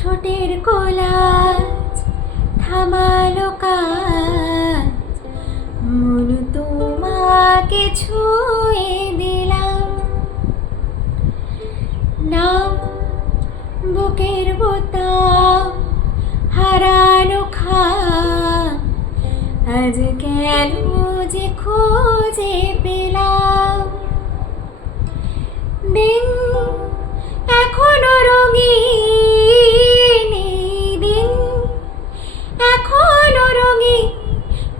ঠোঁটের কোলাজ থামালো কাজ, মন তোমাকে ছুঁয়ে দিলাম। নাম বুকের বোতাম হারানো খাম, আজ কেন যে খুঁজে পেলাম। দিন এখনো রঙিন, দিন এখনো রঙিন,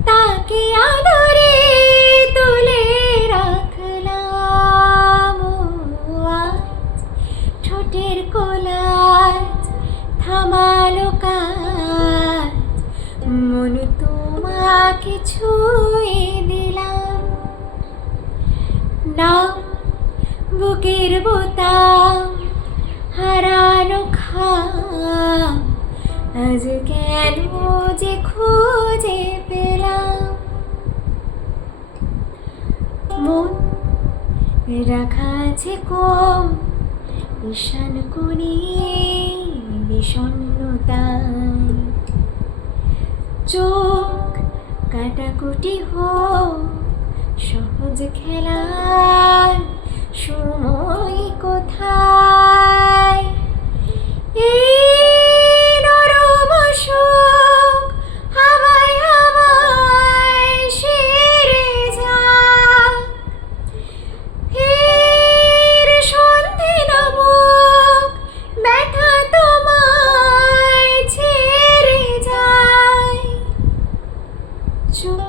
তাকে আদরে তুলে রাখলাম। আজ ঠোঁটের কোলাজ থামালো কাজ, মন তোমাকে ছুঁয়ে দিলাম। নাম বুকের বোতাম হারানো খাম, আজ কেন যে খুঁজে পেলাম। মন রাখা আছে কম ঈশান কোণে বিষণ্ণতায়, চোখ কাটাকুটি হোক সহজ খেলার সময় কোথায়। এই নরম সুখ হাওয়ায় হাওয়ায় সেরে যাক, ফের সন্ধে নামুক ব্যথা তোমায় ছেড়ে যায়। চুপ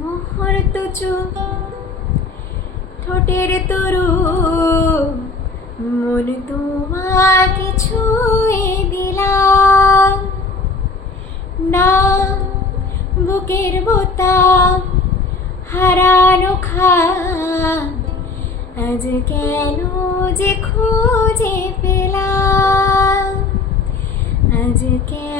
মুহূর্ত চুপ, ঠোঁটের তরু মন তোমাকে ছুঁয়ে দিলাম। নাম বুকের বোতাম হারানো খাম, আজ কেন যে খুঁজে পেলাম। আজ কেন